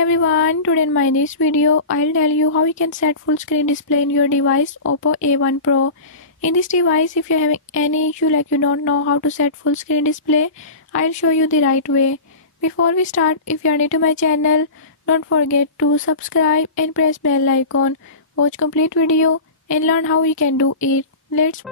Everyone, today in my this video, I'll tell you how you can set full screen display in your device Oppo A1 Pro. In this device, if you're having any issue like you don't know how to set full screen display, I'll show you the right way. Before we start, if you are new to my channel, don't forget to subscribe and press bell icon. Watch complete video and learn how you can do it. Let's